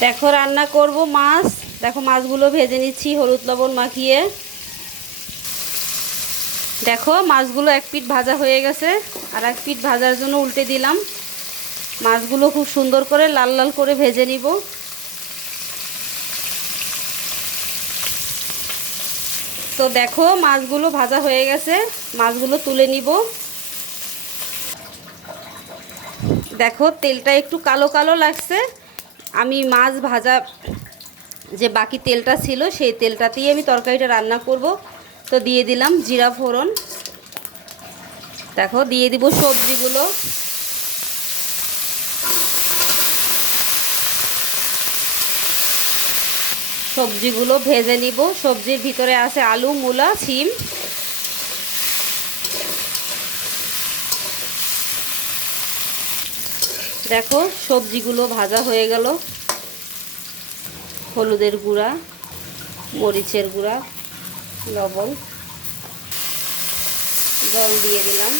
দেখো, রান্না করব মাছ। দেখো, মাছগুলো ভেজে নিচ্ছি, হলুদ লবণ মাখিয়ে। দেখো, মাছগুলো এক পিঠ ভাজা হয়ে গেছে, আর এক পিঠ ভাজার জন্য উল্টে দিলাম। মাছগুলো খুব সুন্দর করে লাল লাল করে ভেজে নিব। তো দেখো, মাছগুলো ভাজা হয়ে গেছে, মাছগুলো তুলে নিব। দেখো, তেলটা একটু কালো কালো লাগছে। আমি মাছ ভাজা যে বাকি তেলটা ছিল, সেই তেলটাতেই আমি তরকারিটা রান্না করব। তো দিয়ে দিলাম জিরা ফোড়ন। দেখো, দিয়ে দিব সবজিগুলো। সবজিগুলো ভেজে নিব। সবজির ভিতরে আছে আলু, মূলা, সিম। দেখো, সবজিগুলো ভাজা হয়ে গেল। হলুদের গুঁড়া, মরিচের গুঁড়া, লবণ, জল দিয়ে দিলাম।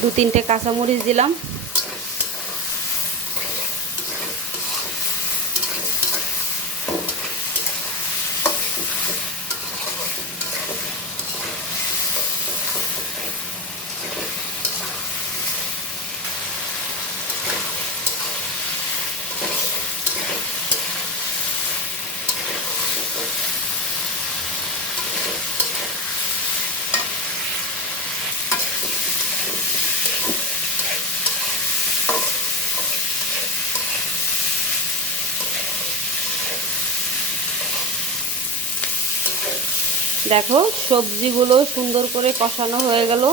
দু তিনটে কাঁচামরিচ দিলাম। দেখো, সবজিগুলো সুন্দর করে কষানো হয়ে গেল।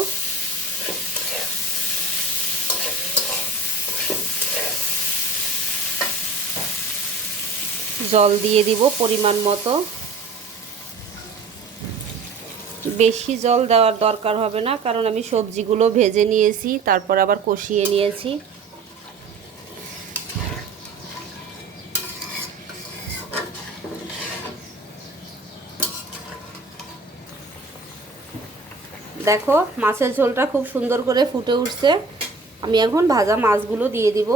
জল দিয়ে দিব পরিমাণ মতো। বেশি জল দেওয়ার দরকার হবে না, কারণ আমি সবজিগুলো ভেজে নিয়েছি, তারপর আবার কষিয়ে নিয়েছি। দেখো মাছের ঝোলটা খুব সুন্দর করে ফুটে উঠছে। আমি এখন ভাজা মাছগুলো দিয়ে দিব।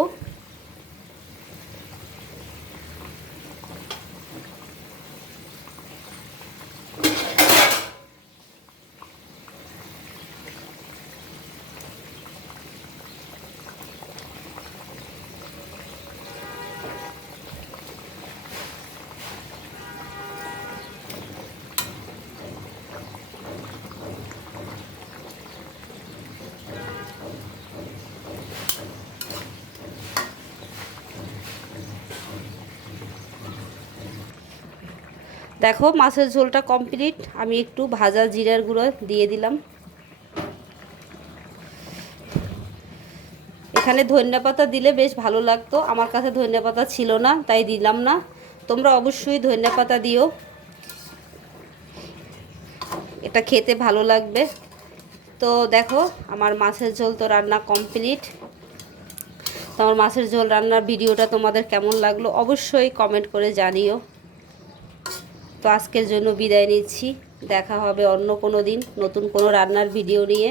দেখো, মাছের ঝোলটা কমপ্লিট আমি একটু ভাজা জিরার গুঁড়ো দিয়ে দিলাম। এখানে ধনিয়া পাতা দিলে বেশ ভালো লাগতো। আমার কাছে ধনিয়া পাতা ছিল না, তাই দিলাম না। তোমরা অবশ্যই ধনিয়া পাতা দিও। এটা খেতে ভালো লাগবে। তো দেখো, আমার মাছের ঝোল তো রান্না কমপ্লিট তো আমার মাছের ঝোল রান্নার ভিডিওটা তোমাদের কেমন লাগল অবশ্যই কমেন্ট করে জানিও। তো আজকের জন্য বিদায় নিচ্ছি। দেখা হবে অন্য কোনো দিন নতুন কোনো রান্নার ভিডিও নিয়ে।